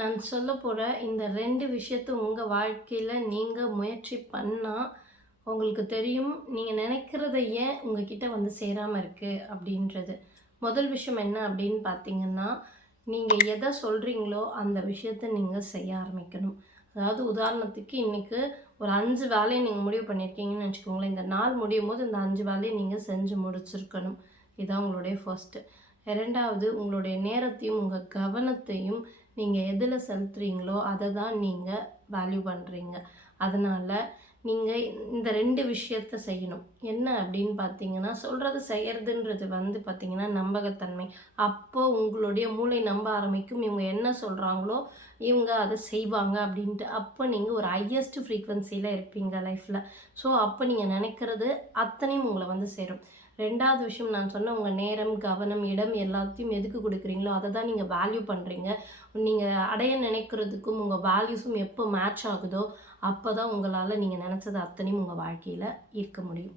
நான் சொல்லப்போற இந்த 2 விஷயத்த உங்க வாழ்க்கையில நீங்க முயற்சி பண்ணா, உங்களுக்கு தெரியும் நீங்க நினைக்கிறது ஏன் உங்ககிட்ட வந்து சேராம இருக்கு அப்படின்றது. முதல் விஷயம் என்ன அப்படின்னு பார்த்தீங்கன்னா, நீங்க எத சொல்றீங்களோ அந்த விஷயத்த நீங்க செய்ய ஆரம்பிக்கணும். அதாவது உதாரணத்துக்கு இன்னைக்கு ஒரு 5 வேலைய நீங்க முடிவு பண்ணியிருக்கீங்கன்னு வச்சுக்கோங்களேன். இந்த நாள் முடியும்போது இந்த 5 வேலைய நீங்க செஞ்சு முடிச்சிருக்கணும். இதான் உங்களுடைய ஃபர்ஸ்ட்டு. 2வது உங்களுடைய நேரத்தையும், உங்க கவனத்தையும் நீங்க எதுல செலுத்துறீங்களோ, அத தான் நீங்க வேல்யூ பண்றீங்க. அதனால நீங்க இந்த 2 விஷயத்த செய்யணும். என்ன அப்படின்னு பார்த்தீங்கன்னா, சொல்றத செய்யறதுன்றது வந்து பார்த்தீங்கன்னா, நம்பகத்தன்மை. அப்போ உங்களுடைய மூளை நம்ப ஆரம்பிக்கும். இவங்க என்ன சொல்றாங்களோ, இவங்க அத செய்வாங்க அப்படின்ட்டு. அப்ப நீங்க ஒரு ஹையஸ்ட் ஃப்ரீக்வன்சில இருப்பீங்க லைஃப்ல. ஸோ, அப்ப நீங்க நெனைக்கிறது அத்தனையும் உங்கள வந்து சேரும். 2வது விஷயம் நான் சொன்ன உங்க நேரம், கவனம், இடம் எல்லாத்தையும் எதுக்கு குடுக்குறீங்களோ, அத தான் நீங்க வேல்யூ பண்றீங்க. நீங்க அடைய நினைக்கிறதுக்கும், உங்க வேல்யூஸும் எப்போ மேட்ச் ஆகுதோ, அப்பதான் உங்களால நீங்க நெனச்சது அத்தனையும் உங்க வாழ்க்கையில ஈர்க்க முடியும்.